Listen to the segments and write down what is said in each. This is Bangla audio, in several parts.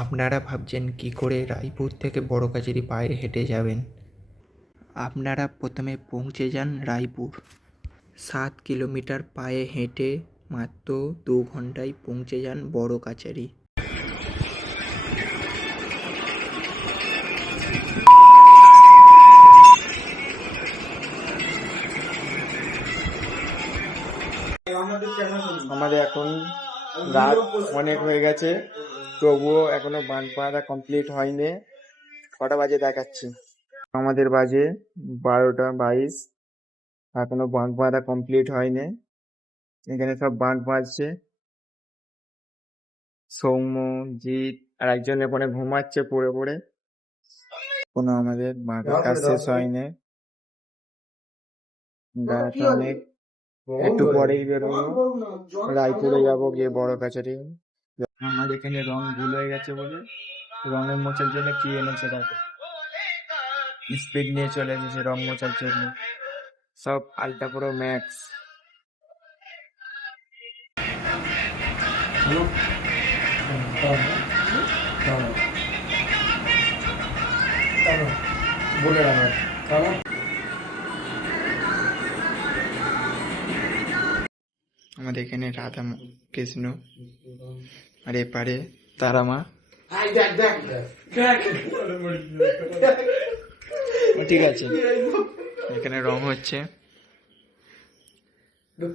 আপনারা ভাবছেন কী করে রায়পুর থেকে বড়কাচারি পায়ে হেঁটে যাবেন। আপনারা প্রথমে পৌঁছে যান রায়পুর। 7 কিলোমিটার পায়ে হেঁটে মাত্র 2 ঘন্টায় পৌঁছে যান বড়কাচারি। আমাদের এখন রাত অনেক হয়ে গেছে, তবুও এখনো বাঁধ কমপ্লিট হয়নি। কটা বাজে দেখাচ্ছি, আমাদের বাজে 12টা 22। এখনো বাঁধ কমপ্লিট হয়নি। এখানে সব বাঁধ বাঁধছে, সৌম্য, জিৎ আর একজন এখানে ঘুমাচ্ছে পড়ে পড়ে। কোনো আমাদের বাঁধের কাজ শেষ হয়নি। অনেক একটু পরেই বেরোবো, রায়পুরে যাবো, গিয়ে বড় কাছারি। আমার এখানে রং ভুল হয়ে গেছে বলে রঙের মোছার জন্য কি এনেছে দেখো, স্পিড নিয়ে চলে এসেছে রং মোছার জন্য। সব আলটা পুরো ম্যাক্স। আমাদের এখানে রাধা কৃষ্ণ, আর এপারে তারা মা। ঠিক আছে, এখানে রং হচ্ছে।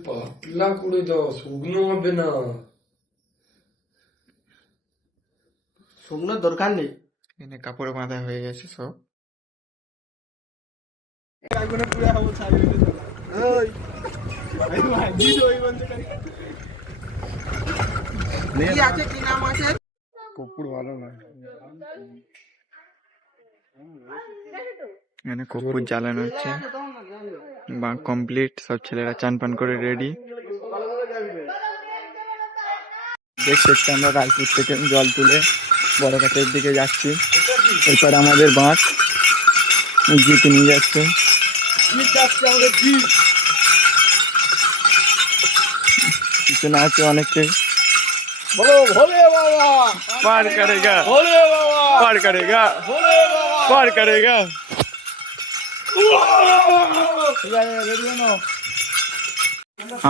পাতলা করে দাও, শুকনো হবে না। শুকনোর দরকার নেই। এখানে কাপড় বাঁধা হয়ে গেছে সব। কপুর ভালো নয়, এখানে কপুর জ্বালানো হচ্ছে। বা কমপ্লিট, সব ছেলেরা চান পান করে রেডি। দেখতে দেখতে আমরা রায়পুর থেকে জল তুলে বড়ঘাটের দিকে যাচ্ছি। এরপর আমাদের বাঁধ জিতে নিয়ে যাচ্ছে। পিছনে আছে অনেকটাই। পার করেগা, পার করেগা, পার করেগা।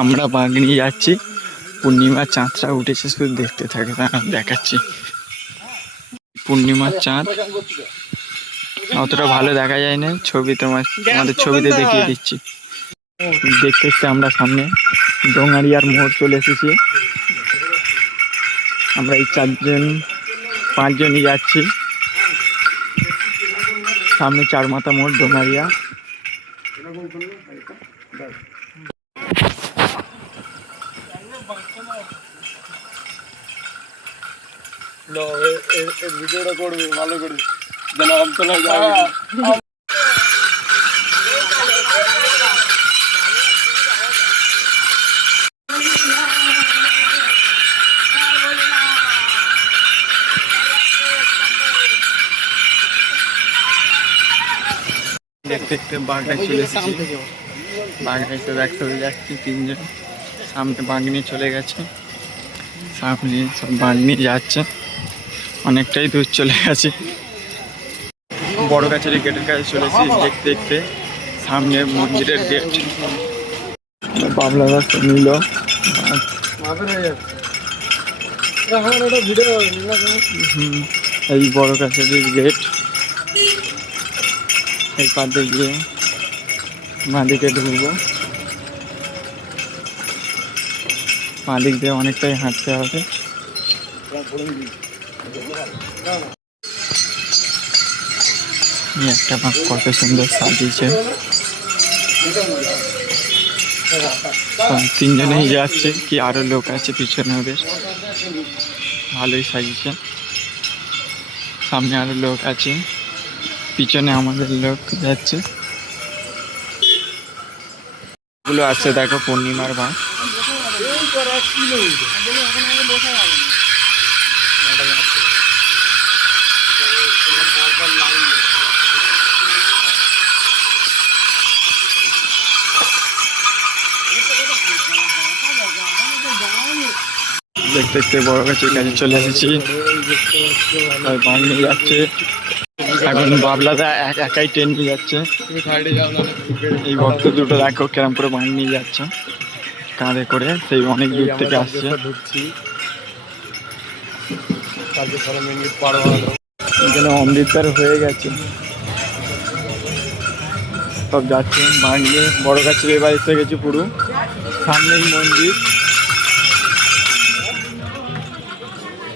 আমরা বাঘ নিয়ে যাচ্ছি। পূর্ণিমার চাঁদটা উঠেছে, শুধু দেখতে থাকে, তা দেখাচ্ছি। পূর্ণিমার চাঁদ অতটা ভালো দেখা যায় না, তোমাদের ছবিতে দেখিয়ে দিচ্ছি। দেখতে দেখতে আমরা সামনে ডোঙারিয়ার মোড় চলে এসেছি। আমরা এই 5জনই যাচ্ছি। সামনে 4 মাথা মোড় ডোঙারিয়া। ভিডিওটা করবে ভালো করে, যেন আমতলা যায়। দেখতে দেখতে বাঘায় চলে এসেছি। বাঘায় তো একসাথে যাচ্ছি 3জন। সামনে বাঘ নিয়ে চলে গেছে, সামনে সব বাঘ নিয়ে যাচ্ছে। অনেকটাই দূর চলে গেছে। বড় কাছারি গেটের কাছে চলে এসেছি। দেখতে দেখতে সামনে মন্দিরের গেট। বাবলা গাছ নিল। এই বড় কাছারির গেট। এই পাশে গিয়ে বাঁদিকে ঢুকবো। বাঁদিক দিয়ে অনেকটাই হাঁটতে হবে। একটা বাঁক কত সুন্দর সাজিয়েছে। 3জনেই যাচ্ছে, কি আরো লোক আছে পিছনে, ওদের ভালোই সাজিয়েছে। সামনে আরো লোক আছে, পিছনে আমাদের লোক যাচ্ছে। গুলো আছে দেখো, পূর্ণিমার বাঁক। দেখতে দেখতে বড় কাছে কাছে চলে এসেছি। সবাই বাঁক নিয়ে যাচ্ছে। এখন বাবলাদা একাই ট্রেন নিয়ে যাচ্ছে। এই ভক্ত দুটো দেখো কেরম করে বাঁক নিয়ে যাচ্ছে কাঁধে করে, সেই অনেক দূর থেকে আসছে। এখানে অমৃতদার হয়ে গেছে, সব যাচ্ছে বাঁক নিয়ে। বড় কাছে এবার এসে গেছে পুরো সামনেই মন্দির।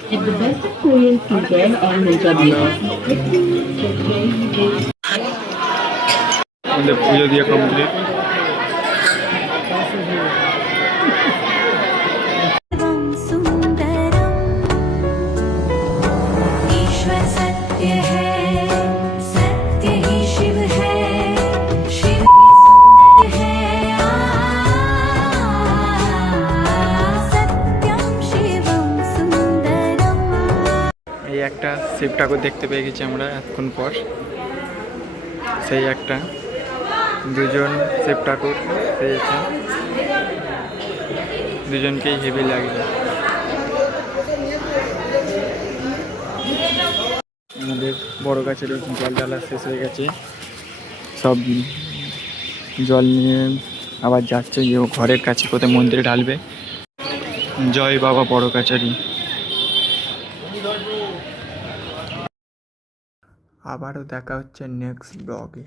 And the best Korean season on the আমাদের পুজো দিয়ে কমপ্লিট। ईश्वर सत्य है, सत्य ही शिव है, शिव ही सुंदर है, सत्यम शिवम सुंदरम। এই একটা শিব ঠাকুর দেখতে পেয়ে গেছি আমরা এতক্ষণ পর। সেই একটা দুজন শিব ঠাকুর পেয়েছে, দুজনকেই হেভি লাগছে। আমাদের বড় গাছের জল ঢালা শেষ হয়ে গেছে, সব জল নিয়ে আবার যাচ্ছে যে ঘরের কাছে কোথায় মন্দিরে ঢালবে। জয় বাবা বড় কাছারি। আবারও দেখা হচ্ছে নেক্সট ব্লগে।